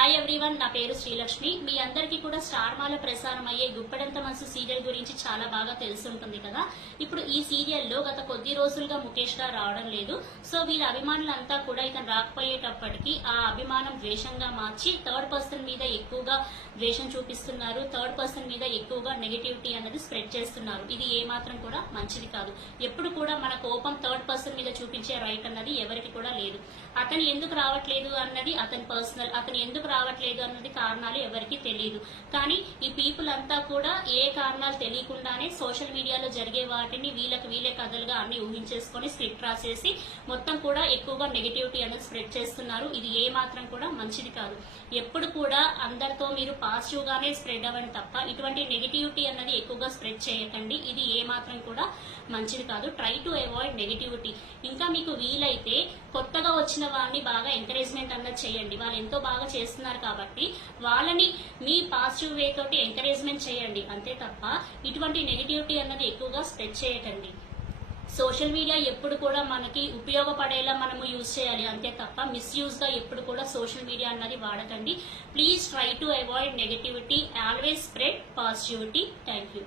Hi everyone, నా పేరు శ్రీలక్ష్మి. మీ అందరికీ కూడా స్టార్ మాల ప్రసారం అయ్యే గుప్పెడంత మనసు సీరియల్ గురించి చాలా బాగా తెలుసుంటుంది కదా. ఇప్పుడు ఈ సీరియల్లో గత కొద్ది రోజులుగా ముఖేష్ గారు రావడం లేదు. సో వీళ్ళ అభిమానులంతా కూడా ఇతను రాకపోయేటప్పటికీ ఆ అభిమానం ద్వేషంగా మార్చి థర్డ్ పర్సన్ మీద ఎక్కువగా ద్వేషం చూపిస్తున్నారు. థర్డ్ పర్సన్ మీద ఎక్కువగా నెగటివిటీ అనేది స్ప్రెడ్ చేస్తున్నారు. ఇది ఏమాత్రం కూడా మంచిది కాదు. ఎప్పుడు కూడా మన కోపం థర్డ్ పర్సన్ మీద చూపించే రైట్ అన్నది ఎవరికి కూడా లేదు. అతను ఎందుకు రావట్లేదు అన్నది అతని పర్సనల్. అతను ఎందుకు రావట్లేదు అన్నది కారణాలు ఎవరికి తెలియదు. కానీ ఈ పీపుల్ అంతా కూడా ఏ కారణాలు తెలియకుండానే సోషల్ మీడియాలో జరిగే వాటిని వీళ్ళే కథలుగా అన్ని ఊహించేసుకొని స్క్రిప్ట్ రాసేసి మొత్తం కూడా ఎక్కువగా నెగటివిటీ అనేది స్ప్రెడ్ చేస్తున్నారు. ఇది ఏ మాత్రం కూడా మంచిది కాదు. ఎప్పుడు కూడా అందరితో మీరు పాజిటివ్ గానే స్ప్రెడ్ అవ్వండి తప్ప ఇటువంటి నెగటివిటీ అన్నది ఎక్కువగా స్ప్రెడ్ చేయకండి. ఇది ఏ మాత్రం కూడా మంచిది కాదు. Try to avoid negativity. ఇంకా మీకు వీలైతే కొత్తగా వచ్చిన వాళ్ళని బాగా ఎంకరేజ్మెంట్ అన్నది చేయండి. వాళ్ళు ఎంతో బాగా చేస్తున్నారు కాబట్టి వాళ్ళని మీ పాజిటివ్ వే తోటి ఎంకరేజ్మెంట్ చేయండి. అంతే తప్ప ఇటువంటి నెగటివిటీ అన్నది ఎక్కువగా స్ప్రెడ్ చేయకండి. సోషల్ మీడియా ఎప్పుడు కూడా మనకి ఉపయోగపడేలా మనము యూజ్ చేయాలి. అంతే తప్ప మిస్యూజ్ గా ఎప్పుడు కూడా సోషల్ మీడియా అన్నది వాడకండి. Please try to avoid negativity. Always spread positivity. Thank you.